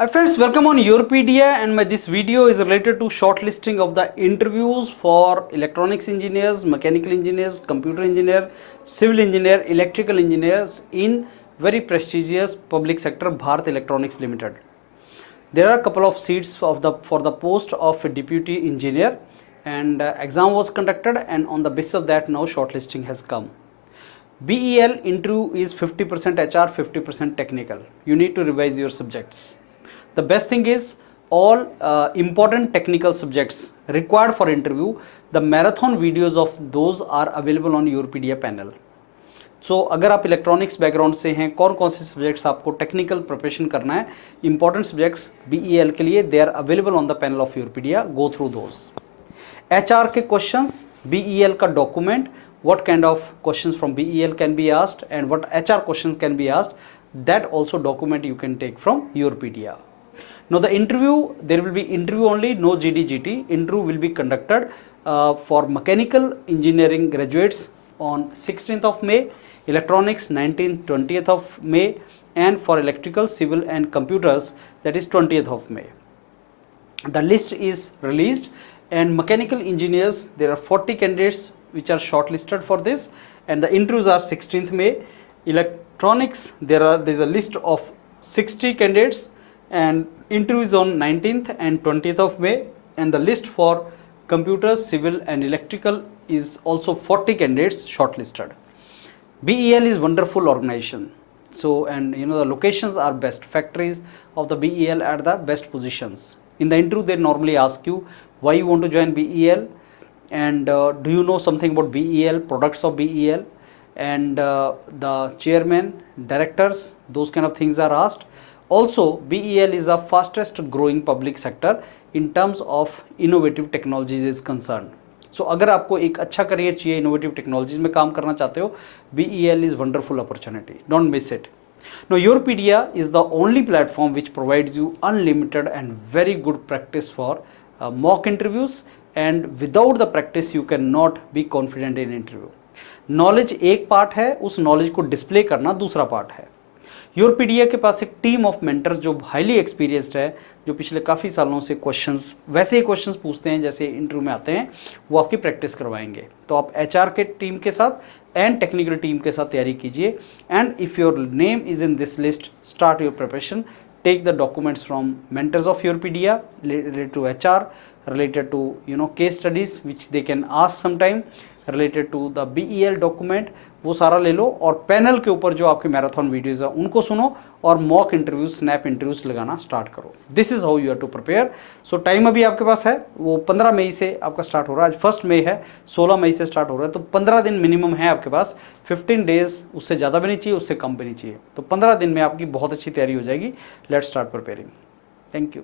Hi friends, welcome on Europedia, and this video is related to shortlisting of the interviews for electronics engineers, mechanical engineers, computer engineer, civil engineer, electrical engineers in very prestigious public sector Bharat Electronics Limited. There are a couple of seats for the post of a deputy engineer, and exam was conducted, and on the basis of that now shortlisting has come. BEL interview is 50% HR, 50% technical. You need to revise your subjects. The best thing is all important technical subjects required for interview, the marathon videos of those are available on Europedia panel. सो अगर आप electronics background से हैं, कौन कौन से subjects आपको technical preparation करना है, इंपॉर्टेंट सब्जेक्ट्स बीईएल के लिए, they are available on the panel of Europedia. Go through those. HR के क्वेश्चंस, बीईएल का document, what kind of questions from BEL can be asked and what HR questions can be asked, that also document you can take from Europedia. Now the interview, there will be interview only, no GD/GT. Interview will be conducted for mechanical engineering graduates on 16th of May, electronics 19th 20th of May, and for electrical, civil and computers that is 20th of May. The list is released, and mechanical engineers, there are 40 candidates which are shortlisted for this, and the interviews are 16th May. Electronics, there is a list of 60 candidates, and interviews on 19th and 20th of May, and the list for computers, civil and electrical is also 40 candidates shortlisted. BEL is wonderful organization. So, and you know, the locations are best, factories of the BEL at the best positions. In the interview they normally ask you why you want to join BEL, and do you know something about BEL, products of BEL, and the chairman, directors, those kind of things are asked. Also, BEL is the fastest growing public sector in terms of innovative technologies is concerned. So अगर आपको एक अच्छा career चाहिए, innovative technologies में काम करना चाहते हो, BEL is wonderful opportunity. Don't miss it. Now Europedia is the only platform which provides you unlimited and very good practice for mock interviews, and without the practice you cannot be confident in interview. Knowledge एक part है, उस knowledge को display करना दूसरा part है. यूरोपीडिया के पास एक team of mentors जो हाईली एक्सपीरियंस्ड है, जो पिछले काफ़ी सालों से क्वेश्चंस वैसे ही क्वेश्चंस पूछते हैं जैसे इंटरव्यू में आते हैं, वो आपकी प्रैक्टिस करवाएंगे. तो आप एचआर के टीम के साथ एंड टेक्निकल टीम के साथ तैयारी कीजिए. And if your name is in this list, start your preparation. Take the documents from mentors of Europedia related to HR, related to case studies which they can ask sometime, related to the BEL document, वो सारा ले लो, और panel के ऊपर जो आपके marathon videos है उनको सुनो, और मॉक इंटरव्यूज, स्नैप इंटरव्यूज लगाना स्टार्ट करो. This is how you have to prepare. So time अभी आपके पास है, वो 15 मई से आपका स्टार्ट हो रहा है. आज 1 मई है, 16 मई से स्टार्ट हो रहा है, तो 15 दिन मिनिमम है आपके पास. 15 डेज, उससे ज़्यादा भी नहीं चाहिए, उससे कम भी नहीं चाहिए. तो 15 दिन में आपकी बहुत अच्छी तैयारी हो जाएगी. Let's start preparing. Thank you.